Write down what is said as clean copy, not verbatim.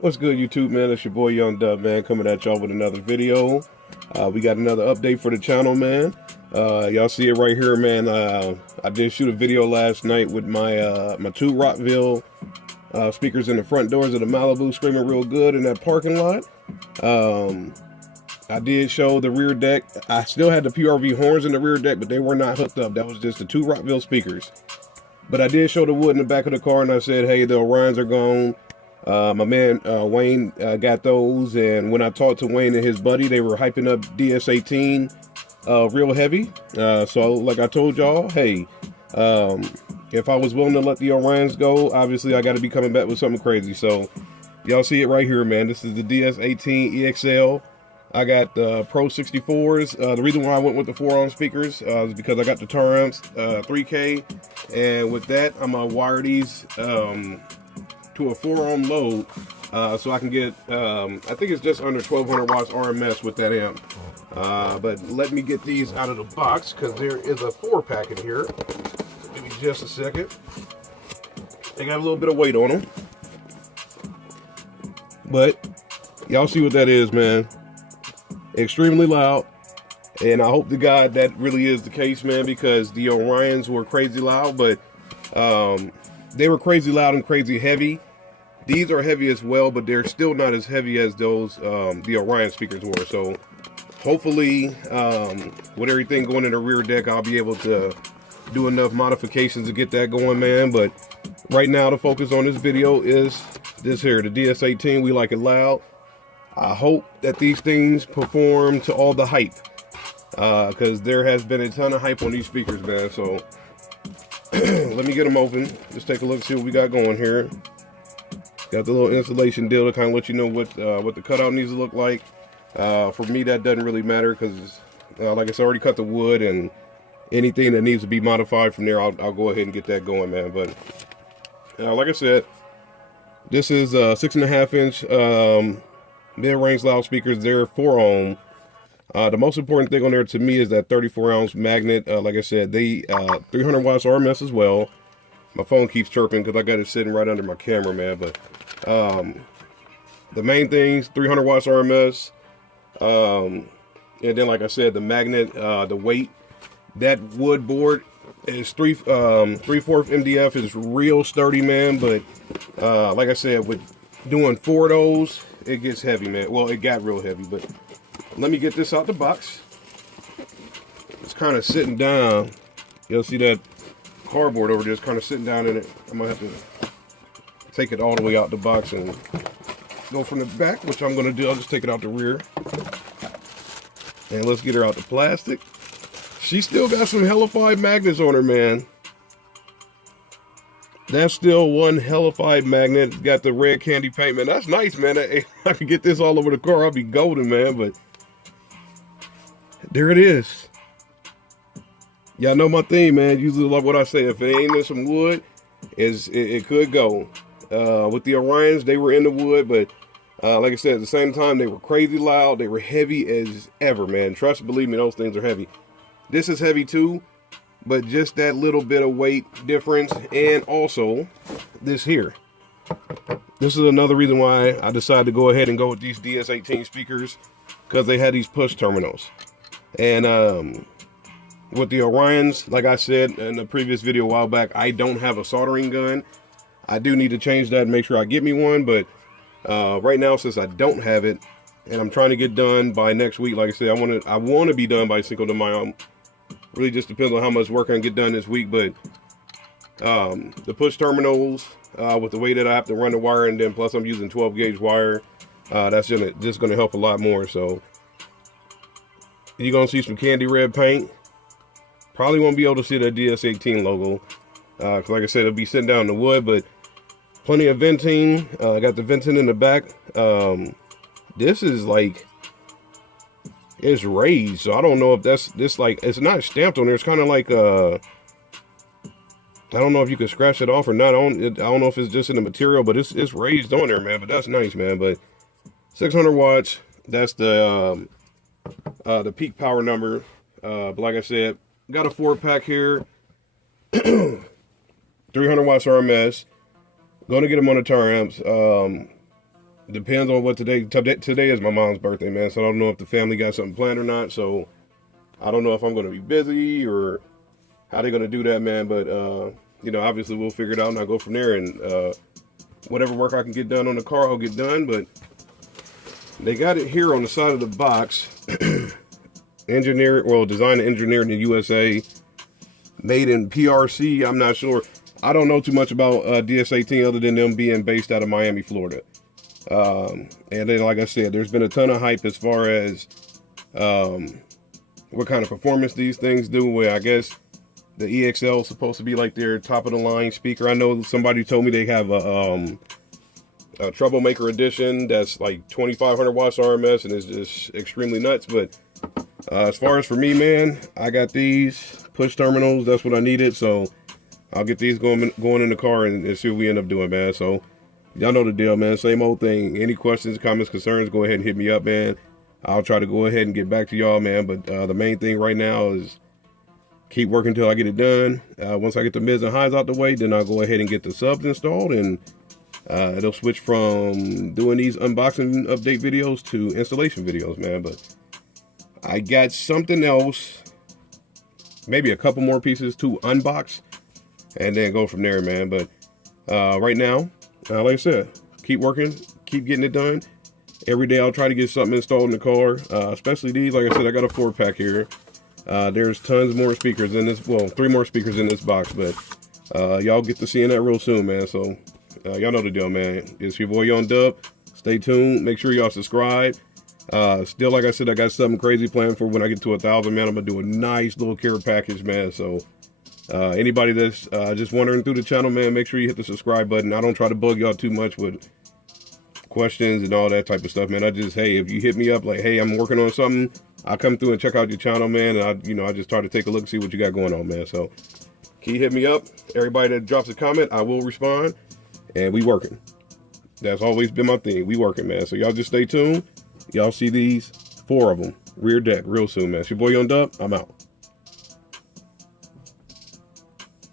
What's good, YouTube, man? It's your boy Young Dub, man, coming at y'all with another video. We got another update for the channel, man. Y'all see it right here, man. I did shoot a video last night with my two Rockville speakers in the front doors of the Malibu, screaming real good in that parking lot. I did show the rear deck. I still had the PRV horns in the rear deck, but they were not hooked up. That was just the two Rockville speakers. But I did show the wood in the back of the car, and I said, hey, the Orions are gone. My man Wayne got those, and when I talked to Wayne and his buddy, they were hyping up DS18 real heavy. So like I told y'all, hey, if I was willing to let the Orions go, obviously I got to be coming back with something crazy. So y'all see it right here, man. This is the DS18 EXL. I got the Pro-64s. The reason why I went with the 4-ohm speakers is because I got the Taramps 3K, and with that I'm gonna wire these to a 4-ohm load, so I can get I think it's just under 1200 watts RMS with that amp. But let me get these out of the box because there is a 4-pack in here. Give me just a second. They got a little bit of weight on them, but y'all see what that is, man. Extremely loud, and I hope to God that really is the case, man, because the Orions were crazy loud, but they were crazy loud and crazy heavy. These are heavy as well, but they're still not as heavy as those the Orion speakers were. So hopefully with everything going in the rear deck, I'll be able to do enough modifications to get that going, man. But right now the focus on this video is this here, the DS18. We like it loud. I hope that these things perform to all the hype, because there has been a ton of hype on these speakers, man. So let me get them open. Just take a look, see what we got going here. Got the little installation deal to kind of let you know what the cutout needs to look like. For me, that doesn't really matter because, like I said, I already cut the wood, and anything that needs to be modified from there, I'll go ahead and get that going, man. But like I said, this is 6.5-inch mid-range loudspeakers. They're 4-ohm. The most important thing on there to me is that 34-ounce magnet. Like I said, they 300 watts RMS as well. My phone keeps chirping because I got it sitting right under my camera, man. But the main things, 300 watts RMS, and then like I said, the magnet, the weight. That wood board is 3/4 MDF, is real sturdy, man. But like I said, with doing 4 of those, it gets heavy, man. Well, it got real heavy, but let me get this out the box. It's kind of sitting down. You'll see that cardboard over there is kind of sitting down in it. I'm gonna have to take it all the way out the box and go from the back, which I'm gonna do. I'll just take it out the rear, and let's get her out the plastic. She still got some hellified magnets on her, man. That's still one hellified magnet. Got the red candy paint, man. That's nice, man. I could get this all over the car. I'll be golden, man. But there it is. Y'all know my theme, man. Usually like what I say. If it ain't in some wood, it could go. With the Orions, they were in the wood, but like I said, at the same time, they were crazy loud. They were heavy as ever, man. Trust, believe me, those things are heavy. This is heavy too, but just that little bit of weight difference, and also this here. This is another reason why I decided to go ahead and go with these DS18 speakers, because they had these push terminals. And with the Orions, like I said in the previous video a while back, I don't have a soldering gun. I do need to change that and make sure I get me one, but right now, since I don't have it, and I'm trying to get done by next week, like I said, I want to be done by Cinco de Mayo. Really just depends on how much work I can get done this week, but the push terminals, with the way that I have to run the wire, and then plus I'm using 12 gauge wire, that's just gonna help a lot more. So you're gonna see some candy red paint. Probably won't be able to see the DS18 logo, because like I said, it'll be sitting down in the wood, but plenty of venting. I got the venting in the back. This is like, it's raised, so I don't know if this like, it's not stamped on there. It's kind of like I don't know if you can scratch it off or not. I don't know if it's just in the material, but it's raised on there, man. But that's nice, man. But 600 watts, that's the peak power number. But like I said, got a 4-pack here. 300 watts RMS. Going to get them on the Taramps. depends on what today is my mom's birthday, man. So I don't know if the family got something planned or not. So I don't know if I'm going to be busy or how they're going to do that, man. But, you know, obviously we'll figure it out and I'll go from there. And whatever work I can get done on the car, I'll get done. But they got it here on the side of the box. Designed and engineered in the USA. Made in PRC. I'm not sure. I don't know too much about DS18 other than them being based out of Miami, Florida. And then, like I said, there's been a ton of hype as far as what kind of performance these things do. Where I guess the EXL is supposed to be like their top of the line speaker. I know somebody told me they have a Troublemaker edition that's like 2,500 watts RMS and is just extremely nuts. But as far as for me, man, I got these push terminals. That's what I needed. So I'll get these going in the car and see what we end up doing, man. So y'all know the deal, man. Same old thing. Any questions, comments, concerns, go ahead and hit me up, man. I'll try to go ahead and get back to y'all, man. But the main thing right now is keep working until I get it done. Once I get the mids and highs out the way, then I'll go ahead and get the subs installed. And it'll switch from doing these unboxing update videos to installation videos, man. But I got something else, maybe a couple more pieces to unbox and then go from there, man. But right now, like I said, keep working, keep getting it done. Every day I'll try to get something installed in the car, especially these. Like I said, I got a 4-pack here. There's tons more speakers in this, well, 3 more speakers in this box, but y'all get to seeing that real soon, man. So y'all know the deal, man. It's your boy Young Dub. Stay tuned. Make sure y'all subscribe. Still, like I said, I got something crazy planned for when I get to 1,000, man. I'm gonna do a nice little care package, man. So anybody that's just wandering through the channel, man, make sure you hit the subscribe button. I don't try to bug y'all too much with questions and all that type of stuff, man. I just, hey, if you hit me up like, hey, I'm working on something, I'll come through and check out your channel, man. And I just try to take a look and see what you got going on, man. So keep hitting me up. Everybody that drops a comment, I will respond. And we working. That's always been my thing. We working, man. So y'all just stay tuned. Y'all see these 4 of them rear deck real soon, man. It's your boy Young Dub. I'm out.